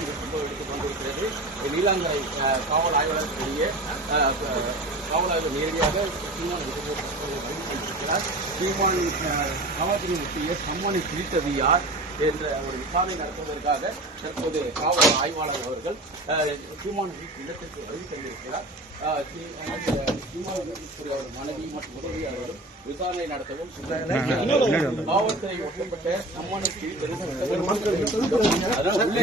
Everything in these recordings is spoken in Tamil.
சீமான் சம்பவம் எடுத்துக் கொண்டிருக்கிறது. நீலாங்கரை காவல் ஆய்வாளர் அஹ், காவல் ஆய்வு நேரடியாக சீமான் இருக்கிறார் சீமான் அஹ், காவல்துறை முக்கிய சம்மனை பிடித்தது யார்? என்ற ஒரு விசாரணை நடத்துவதற்காக தற்போது காவல் ஆய்வாளர் அவர்கள் அஹ், சீமான் இடத்திற்கு வருகை தந்திருக்கிறார் அஹ், சீ- அஹ், சீமான் வீட்டுக்குரிய அவர் மனைவி மற்றும் உதவியாளர்களும் விசாரணை நடத்தவும் காவல்துறை அதாவது உள்ளே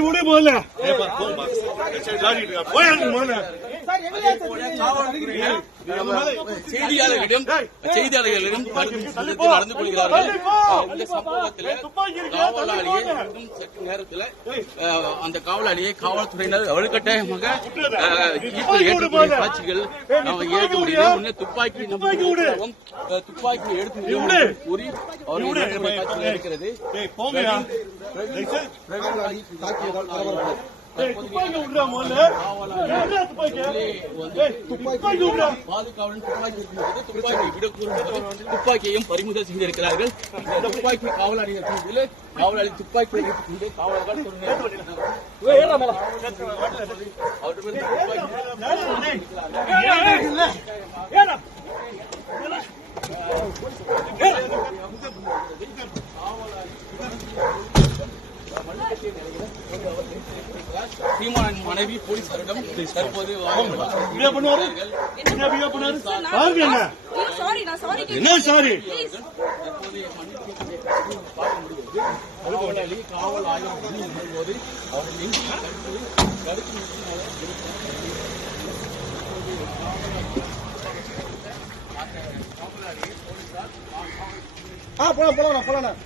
விட போல போய் முதல்ல. செய்தியாளர்களிடம் செய்தியாளர்களிடம் நடந்து கொள்கிறார்கள் இந்த சம்பவத்தில் காவலாளியை சற்று நேரத்தில் அந்த காவலாளியை காவல்துறையினர் வலுக்கட்டாயமாக ஏற்றக்கூடிய காட்சிகள் நம்ம ஏற்க முடியும் முன்னே துப்பாக்கி துப்பாக்கி எடுத்து கூறி அவர்கள் காட்சிகள் இருக்கிறது துப்பாக்கி விடுறா முதல்ல துப்பாக்கி விடுறா பாதுகாவலன் துப்பாக்கி இருக்கும்போது துப்பாக்கி விடக்கூடாது துப்பாக்கியையும் பறிமுதல் செய்திருக்கிறார்கள் துப்பாக்கி காவலாளிகள் மீது காவலாளி துப்பாக்கி கொண்டு காவலர்கள் மீது சீமானின் மனைவி போலீசாரிடம் தற்போது என்ன? சாரி காவல் ஆய்வு போது அவர் நெஞ்சு தற்போது கருத்து போலாம் போலாம்.